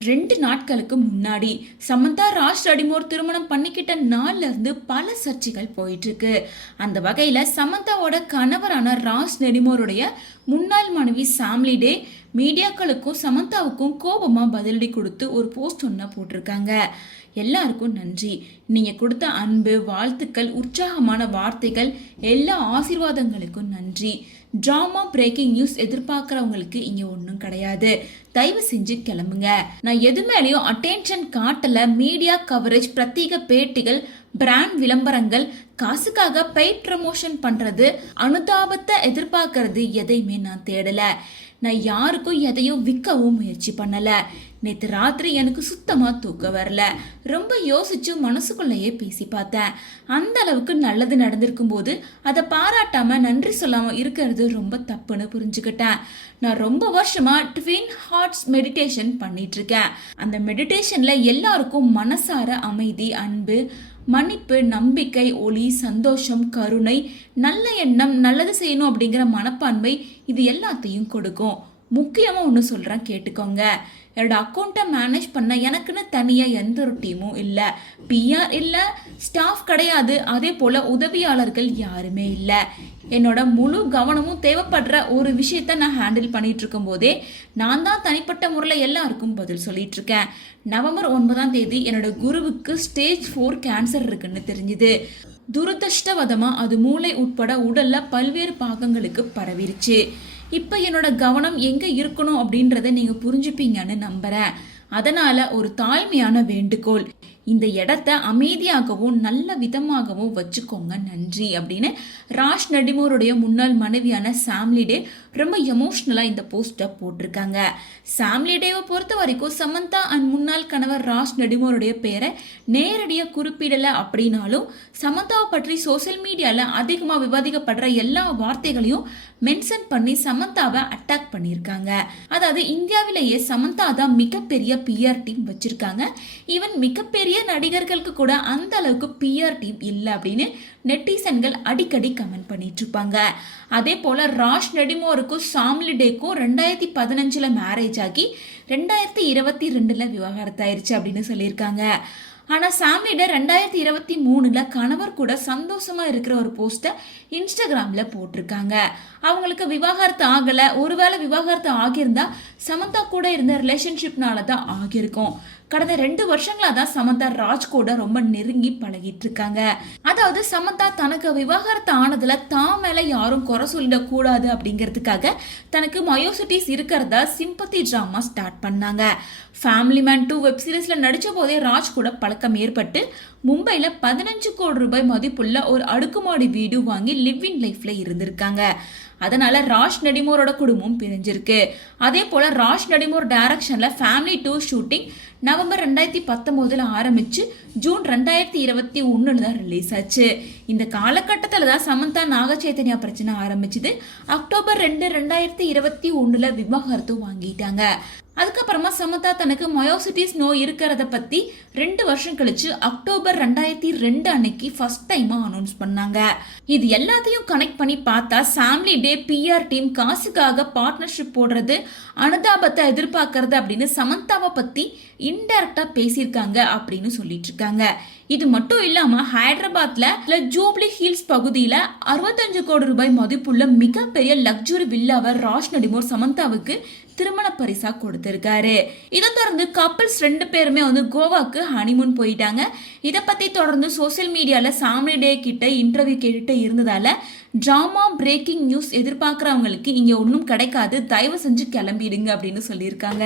2 நாட்களுக்கு முன்னாடி சமந்தா ராஜ் ரடிமோர் திருமணம் பண்ணிக்கிட்ட நாள்ல இருந்து பல சர்ச்சைகள் போயிட்டு இருக்கு. அந்த வகையில சமந்தாவோட கணவரான ராஜ் நெடிமோருடைய முன்னாள் மனைவி சாம்லி டே மீடியாக்களுக்கும் சமந்தாவுக்கும் கோபமா பதிலடி கொடுத்து ஒரு போஸ்ட் ஒன்ன போட்டிருக்காங்க. எல்லாருக்கும் நன்றி. நீங்க கொடுத்த அன்பு, வாழ்த்துக்கள், உற்சாகமான வார்த்தைகள், எல்லா ஆசீர்வாதங்களுக்கும் நன்றி. டிராமா பிரேக்கிங் நியூஸ் எதிர்பார்க்கறவங்களுக்கு இங்க ஒன்றும் கிடையாது. தயவு செஞ்சு கிளம்புங்க. நான் எது மேலேயும் அட்டென்ஷன் காட்டல. மீடியா கவரேஜ், பிரத்யேக பேட்டிகள், பிராண்ட் விளம்பரங்கள், காசுக்காக பெய்ட் ப்ரமோஷன் பண்றது, அனுதாபத்தை எதிர்பார்க்கறது எதையுமே நான் தேடல. நான் யாருக்கும் எதையும் விற்கவும் முயற்சி பண்ணல. நேற்று ராத்திரி எனக்கு சுத்தமா தூக்கம் வரல. ரொம்ப யோசிச்சு மனசுக்குள்ளேயே பேசி பார்த்தேன். அந்த அளவுக்கு நல்லது நடந்திருக்கும் போது அதை பாராட்டாம நன்றி சொல்லாம இருக்கிறது ரொம்ப தப்புன்னு புரிஞ்சுக்கிட்டேன். நான் ரொம்ப வருஷமா ட்வின் ஹார்ட்ஸ் மெடிடேஷன் பண்ணிட்டு இருக்கேன். அந்த மெடிடேஷன்ல எல்லாருக்கும் மனசார அமைதி, அன்பு, மன்னிப்பு, நம்பிக்கை, ஒளி, சந்தோஷம், கருணை, நல்ல எண்ணம், நல்லது செய்யணும் அப்படிங்கிற மனப்பான்மை, இது எல்லாத்தையும் கொடுக்கும். முக்கியமா ஒன்று சொல்றேன், கேட்டுக்கோங்க. என்னோட அக்கௌண்ட்டை மேனேஜ் பண்ண எனக்குன்னு தனியாக எந்த ஒரு டீமும் இல்லை. பிஆர் இல்லை, ஸ்டாஃப் கிடையாது, அதே போல் உதவியாளர்கள் யாருமே இல்லை. என்னோட முழு கவனமும் தேவைப்படுற ஒரு விஷயத்த நான் ஹேண்டில் பண்ணிட்டு இருக்கும் போதே நான் தான் தனிப்பட்ட முறையில் எல்லாருக்கும் பதில் சொல்லிட்டு இருக்கேன். நவம்பர் 9 என்னோட குருவுக்கு ஸ்டேஜ் 4 கேன்சர் இருக்குன்னு தெரிஞ்சுது. துரதிருஷ்டவதமா அது மூளை உட்பட உடல்ல பல்வேறு பாகங்களுக்கு பரவிருச்சு. இப்ப என்னோட கவனம் எங்க இருக்கணும் அப்படின்றத நீங்க புரிஞ்சுப்பீங்கன்னு நம்புறேன். அதனால ஒரு தாழ்மையான வேண்டுகோள், இந்த இடத்த அமைதியாகவும் நல்ல விதமாகவும் வச்சுக்கோங்க, நன்றி அப்படின்னு ராஜ் நடிமோருடைய முன்னாள் மனைவியான சாம்லி டே ரொம்ப எமோஷ்னலா இந்த போஸ்டை போட்டிருக்காங்க. சாம்லி டேவை பொறுத்த வரைக்கும் சமந்தா அண்ட் முன்னாள் கணவர் ராஜ் நடிமோருடைய பேரை நேரடியாக குறிப்பிடலை அப்படின்னாலும் சமந்தாவை பற்றி சோசியல் மீடியால அதிகமாக விவாதிக்கப்படுற எல்லா வார்த்தைகளையும் மென்ஷன் பண்ணி சமந்தாவை அட்டாக் பண்ணியிருக்காங்க. அதாவது இந்தியாவிலேயே சமந்தா தான் மிகப்பெரிய பிஆர் டீம் வச்சிருக்காங்க. ஈவன் மிகப்பெரிய நடிகர்களுக்கு கூட அந்த அளவுக்கு பிஆர் டீம் இல்லை அப்படின்னு நெட்டிசன்கள் அடிக்கடி கமெண்ட் பண்ணிட்டு இருப்பாங்க. அதே போல ராஜ் நெடிமோருக்கும் சாம்லி டேக்கும் 2015 மேரேஜ் ஆகி 2022 விவாகரத்தாயிருச்சு அப்படின்னு சொல்லியிருக்காங்க. ஆனால் சாம்லிட 2023 கணவர் கூட சந்தோஷமா இருக்கிற ஒரு போஸ்ட்டை இன்ஸ்டாகிராம்ல போட்டிருக்காங்க. அவங்களுக்கு விவாகரத்து ஆகலை. ஒருவேளை விவாகரத்து ஆகியிருந்தா சமந்தா கூட இருந்த ரிலேஷன்ஷிப்னால தான் ஆகியிருக்கும். கடந்த 2 வருஷங்களா தான் சமந்தா ராஜ் கூட ரொம்ப நெருங்கி பழகிட்டு இருக்காங்க. அதாவது சமந்தா தனக்கு விவாகரத்து ஆனதுல தான் மேல யாரும் குறை சொல்லிடக்கூடாது அப்படிங்கிறதுக்காக தனக்கு மயோசிட்டிஸ் இருக்கிறதா சிம்பத்தி டிராமா ஸ்டார்ட் பண்ணாங்க. ஃபேமிலி மேன் 2 வெப் சீரிஸ்ல நடிச்ச போதே ராஜ் கூட பழக்கம் ஏற்பட்டு மும்பைல 15 கோடி ரூபாய் மதிப்புள்ள ஒரு அடுக்குமாடி வீடு வாங்கி லிவ் இன் லைஃப்ல இருந்திருக்காங்க. அதனால ராஜ் நடிமோரோட குடும்பம் பிரிஞ்சிருக்கு. அதே போல ராஜ் நடிமோர் டைரக்ஷன்ல ஃபேமிலி 2 ஷூட்டிங் நவம்பர் 2019 ஆரம்பிச்சு ஜூன் 2021 தான் ரிலீஸ் ஆச்சு. இந்த காலகட்டத்தில் தான் சமந்தா நாக சைத்தன்யா பிரச்சனை ஆரம்பிச்சுது. அக்டோபர் 2, 2021 விவாகரத்து வாங்கிட்டாங்க. அதுக்கப்புறமா சமந்தா தனக்கு மயோசிட்டிஸ் நோய் இருக்கிறத பத்தி 2 வருஷம் கழிச்சு அக்டோபர் 2002 அன்னைக்கு ஃபர்ஸ்ட் டைமா அனௌன்ஸ் பண்ணாங்க. இது எல்லாத்தையும் கனெக்ட் பண்ணி பார்த்தா சாம்லி டே பிஆர் டீம் காசுக்காக பார்ட்னர்ஷிப் போடுறது, அனுதாபத்தை எதிர்பார்க்கறது அப்படின்னு சமந்தாவை பத்தி இன்டைரக்டா பேசியிருக்காங்க அப்படின்னு சொல்லிட்டு இருக்காங்க. இது மட்டும் இல்லாம ஹைதராபாத்ல ஜூப்ளி ஹில்ஸ் பகுதியில 65 கோடி ரூபாய் மதிப்புள்ள மிகப்பெரிய லக்ஸுரி வில்லாவை ராஜ் நடிமோர் சமந்தாவுக்கு திருமண பரிசா கொடுத்திருக்காரு. இதை தொடர்ந்து கப்பிள்ஸ் 2 பேருமே கோவாக்கு ஹனிமூன் போயிட்டாங்க. இதை பத்தி தொடர்ந்து சோசியல் மீடியால சாம்லி டே கிட்ட இன்டர்வியூ கேட்டுட்டு இருந்ததால டிராமா பிரேக்கிங் நியூஸ் எதிர்பார்க்கறவங்களுக்கு இங்க ஒன்றும் கிடைக்காது, தயவு செஞ்சு கிளம்பிடுங்க அப்படின்னு சொல்லியிருக்காங்க.